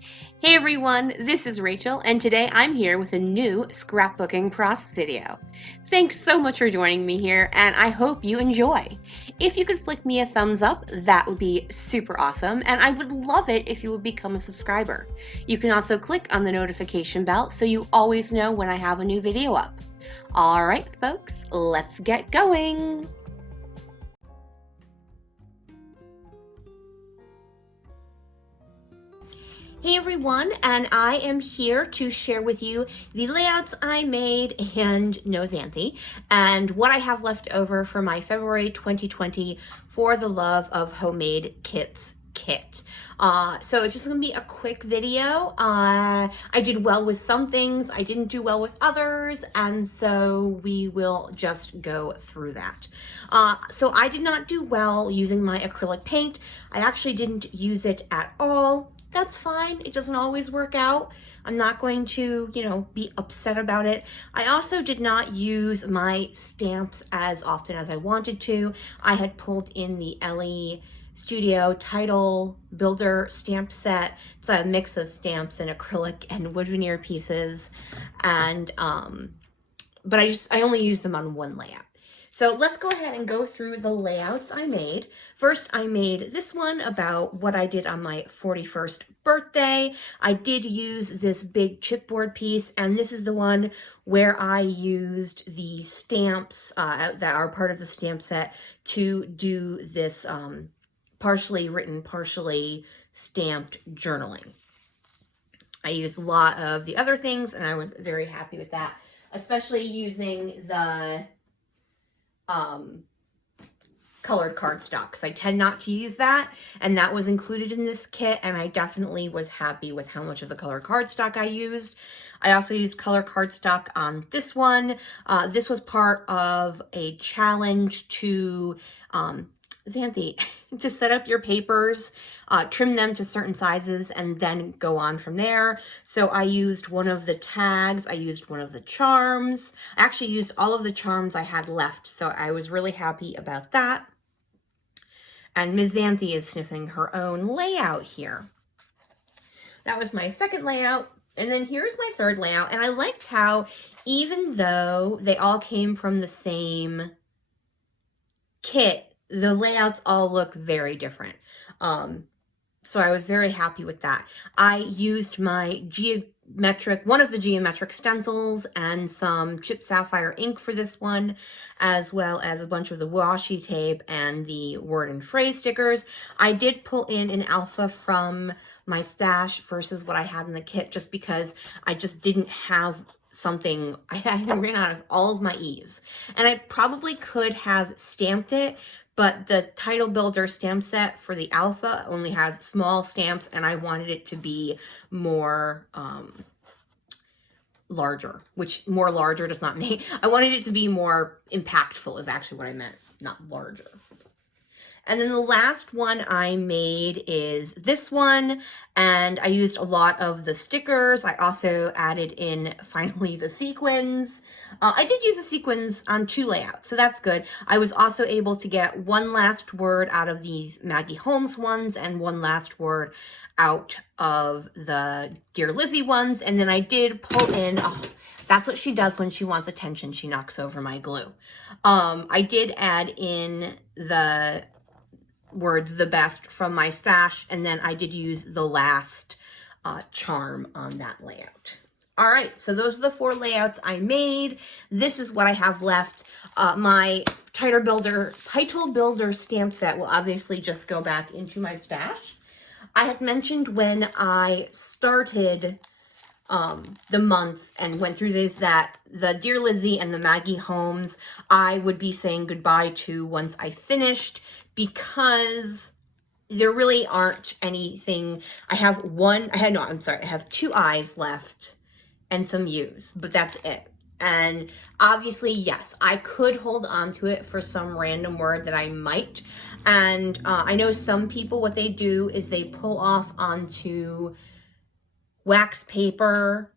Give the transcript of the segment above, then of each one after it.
Hey everyone, this is Rachel, and today I'm here with a new scrapbooking process video. Thanks so much for joining me here, and I hope you enjoy. If you could flick me a thumbs up, that would be super awesome, and I would love it if you would become a subscriber. You can also click on the notification bell so you always know when I have a new video up. Alright folks, let's get going! Hey everyone, and I am here to share with you the layouts I made and no Xanthe, and what I have left over for my February 2020 For the Love of Homemade Kits kit. So it's just gonna be a quick video. I did well with some things, I didn't do well with others, and so we will just go through that. So I did not do well using my acrylic paint. I actually didn't use it at all. That's fine. It doesn't always work out. I'm not going to, be upset about it. I also did not use my stamps as often as I wanted to. I had pulled in the Ellie Studio Title Builder stamp set. So I had a mix of stamps and acrylic and wood veneer pieces. And, but I only used them on one layout. So let's go ahead and go through the layouts I made. First, I made this one about what I did on my 41st birthday. I did use this big chipboard piece, and this is the one where I used the stamps that are part of the stamp set to do this partially written, partially stamped journaling. I used a lot of the other things, and I was very happy with that, especially using the colored cardstock, because I tend not to use that, and that was included in this kit, and I definitely was happy with how much of the colored cardstock I used. I also used color cardstock on this one. This was part of a challenge to Xanthe, to set up your papers, trim them to certain sizes, and then go on from there. So I used one of the tags, I used one of the charms. I actually used all of the charms I had left, so I was really happy about that. And Ms. Xanthe is sniffing her own layout here. That was my second layout. And then here's my third layout. And I liked how, even though they all came from the same kit, the layouts all look very different. So I was very happy with that. I used my one of the geometric stencils and some chipped sapphire ink for this one, as well as a bunch of the washi tape and the word and phrase stickers. I did pull in an alpha from my stash versus what I had in the kit, just because I just didn't have something. I ran out of all of my E's, and I probably could have stamped it, but the Title Builder stamp set for the alpha only has small stamps, and I wanted it to be more larger, which more larger does not mean. I wanted it to be more impactful is actually what I meant, not larger. And then the last one I made is this one, and I used a lot of the stickers. I also added in, finally, the sequins. I did use the sequins on 2 layouts, so that's good. I was also able to get one last word out of these Maggie Holmes ones and one last word out of the Dear Lizzie ones, and then I did pull in, that's what she does when she wants attention, she knocks over my glue. I did add in the words "the best" from my stash, and then I did use the last charm on that layout. All right, so those are the 4 layouts I made. This is what I have left. My Title Builder stamp set will obviously just go back into my stash. I had mentioned when I started the month and went through this that the Dear Lizzie and the Maggie Holmes I would be saying goodbye to once I finished, because there really aren't anything. I have 2 I's left and some U's, but that's it. And obviously, yes, I could hold on to it for some random word that I might. And I know some people, what they do is they pull off onto wax paper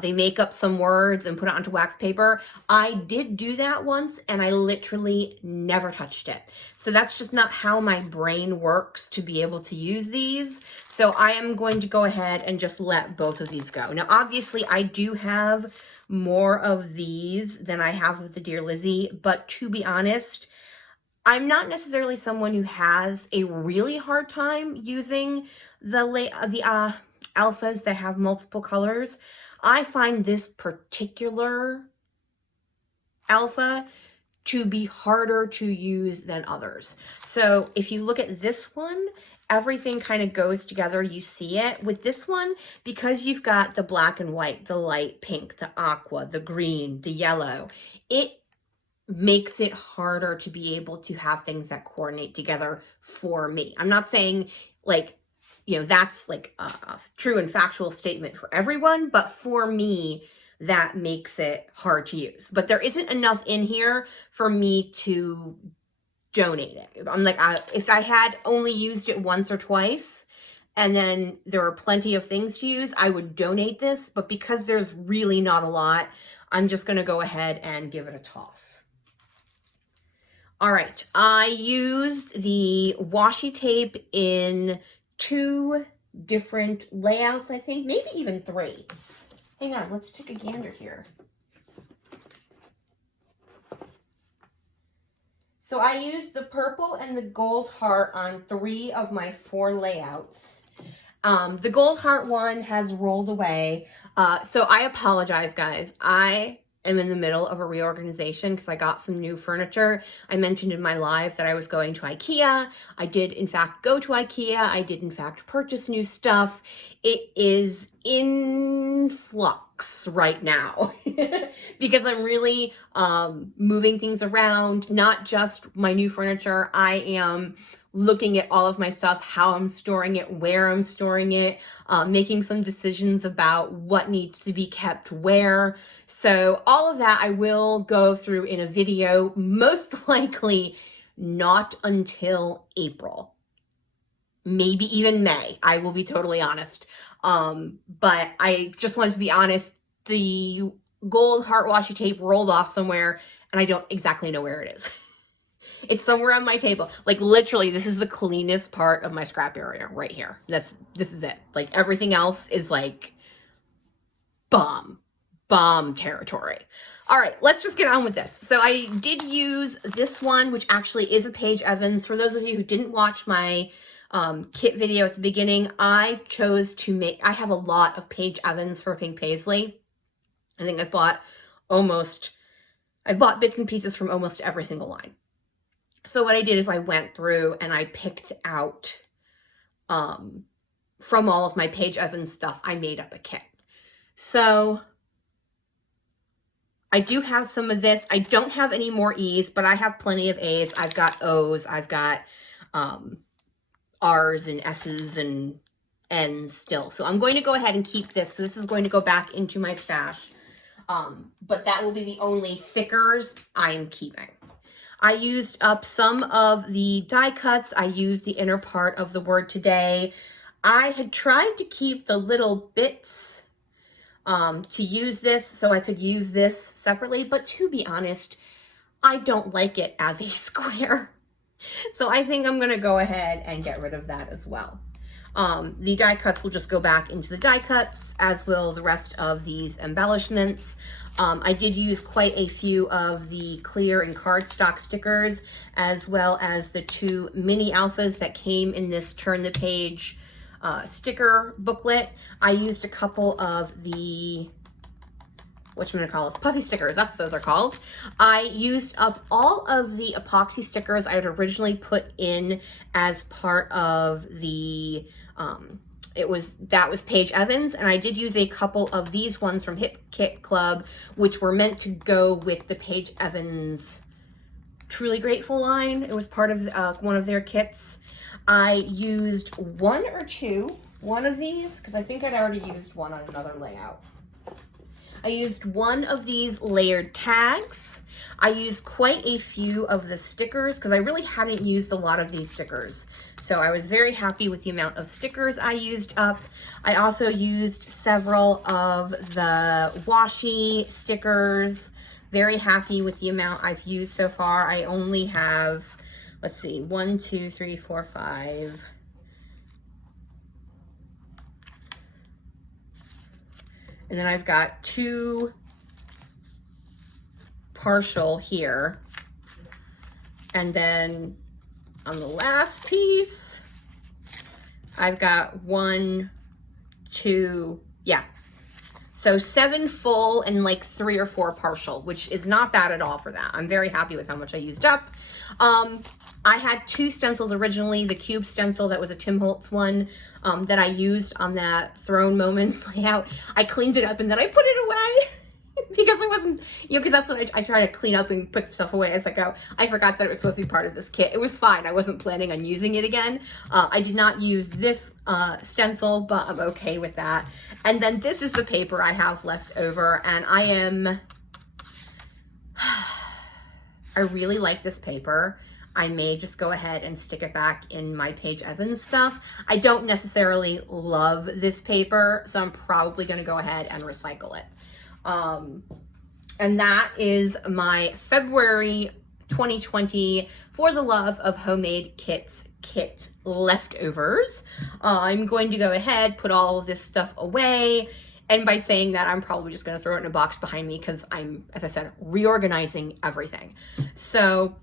they make up some words and put it onto wax paper. I did do that once and I literally never touched it. So that's just not how my brain works to be able to use these. So I am going to go ahead and just let both of these go. Now, obviously I do have more of these than I have with the Dear Lizzie, but to be honest, I'm not necessarily someone who has a really hard time using the alphas that have multiple colors. I find this particular alpha to be harder to use than others. So if you look at this one, everything kind of goes together. You see it. With this one, because you've got the black and white, the light pink, the aqua, the green, the yellow, it makes it harder to be able to have things that coordinate together for me. I'm not saying like, you know, that's like a true and factual statement for everyone, but for me, that makes it hard to use. But there isn't enough in here for me to donate it. I'm like, if I had only used it once or twice, and then there are plenty of things to use, I would donate this. But because there's really not a lot, I'm just going to go ahead and give it a toss. All right, I used the washi tape in 2 different layouts, I think, maybe even 3. Hang on, let's take a gander here. So I used the purple and the gold heart on 3 of my 4 layouts. The gold heart one has rolled away. So I apologize, guys. I am in the middle of a reorganization because I got some new furniture. I mentioned in my live that I was going to IKEA. I did, in fact, go to IKEA. I did, in fact, purchase new stuff. It is in flux right now because I'm really moving things around, not just my new furniture. I am looking at all of my stuff, how I'm storing it, where I'm storing it, making some decisions about what needs to be kept where. So all of that I will go through in a video, most likely not until April, maybe even May. I will be totally honest. But I just wanted to be honest, the gold heart washi tape rolled off somewhere and I don't exactly know where it is. It's somewhere on my table. Like literally, this is the cleanest part of my scrap area right here. This is it. Like everything else is like bomb territory. All right, let's just get on with this. So I did use this one, which actually is a Paige Evans. For those of you who didn't watch my kit video at the beginning, I chose to make, I have a lot of Paige Evans for Pink Paisley. I think I've bought bits and pieces from almost every single line. So what I did is I went through and I picked out, from all of my Paige Evans stuff, I made up a kit. So I do have some of this. I don't have any more E's, but I have plenty of A's. I've got O's. I've got R's and S's and N's still. So I'm going to go ahead and keep this. So this is going to go back into my stash. But that will be the only thickers I'm keeping. I used up some of the die cuts. I used the inner part of the word today. I had tried to keep the little bits to use this so I could use this separately, but to be honest, I don't like it as a square. So I think I'm gonna go ahead and get rid of that as well. The die cuts will just go back into the die cuts, as will the rest of these embellishments. I did use quite a few of the clear and cardstock stickers, as well as the 2 mini alphas that came in this Turn the Page sticker booklet. I used a couple of the, what you gonna call it, puffy stickers, that's what those are called. I used up all of the epoxy stickers I had originally put in as part of the, that was Paige Evans, and I did use a couple of these ones from Hip Kit Club, which were meant to go with the Paige Evans Truly Grateful line. It was part of one of their kits. I used one of these, because I think I'd already used one on another layout. I used one of these layered tags. I used quite a few of the stickers because I really hadn't used a lot of these stickers. So I was very happy with the amount of stickers I used up. I also used several of the washi stickers. Very happy with the amount I've used so far. I only have, let's see, 1, 2, 3, 4, 5. And then I've got 2 partial here. And then on the last piece, I've got 1, 2, yeah. So 7 full and like 3 or 4 partial, which is not bad at all for that. I'm very happy with how much I used up. I had 2 stencils originally, the cube stencil that was a Tim Holtz one that I used on that Throne Moments layout. I cleaned it up and then I put it away because I wasn't, you know, because that's what I try to clean up and put stuff away as I go. I forgot that it was supposed to be part of this kit. It was fine. I wasn't planning on using it again. I did not use this stencil, but I'm okay with that. And then this is the paper I have left over, and I really like this paper. I may just go ahead and stick it back in my Page Evans stuff. I don't necessarily love this paper, so I'm probably going to go ahead and recycle it. And that is my February 2020 For the Love of Homemade Kits kit leftovers. I'm going to go ahead, put all of this stuff away. And by saying that, I'm probably just going to throw it in a box behind me because I'm, as I said, reorganizing everything. So,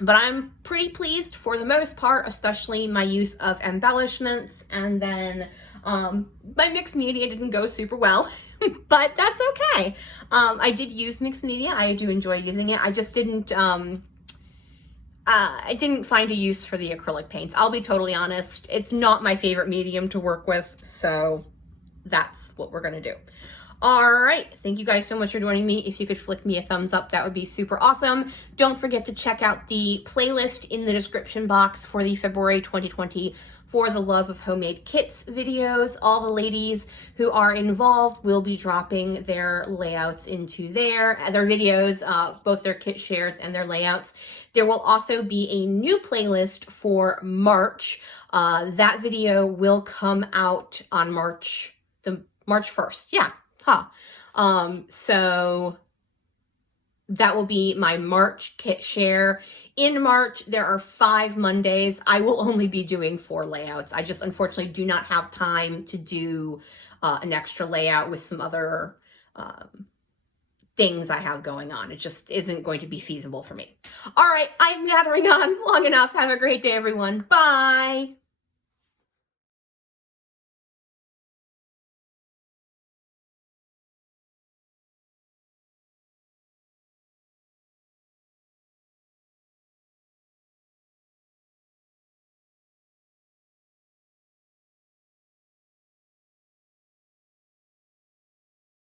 but I'm pretty pleased for the most part, especially my use of embellishments. And then my mixed media didn't go super well, but that's okay. I did use mixed media. I do enjoy using it. I just didn't, I didn't find a use for the acrylic paints. I'll be totally honest. It's not my favorite medium to work with, so that's what we're gonna do. All right, thank you guys so much for joining me. If you could flick me a thumbs up, that would be super awesome. Don't forget to check out the playlist in the description box for the February 2020 For the Love of Homemade Kits videos. All the ladies who are involved will be dropping their layouts into their videos, both their kit shares and their layouts. There will also be a new playlist for March. That video will come out on March 1st. Yeah. So that will be my March kit share. In March, there are 5 Mondays. I will only be doing 4 layouts. I just unfortunately do not have time to do an extra layout with some other things I have going on. It just isn't going to be feasible for me. All right, I'm gathering on long enough. Have a great day, everyone. Bye.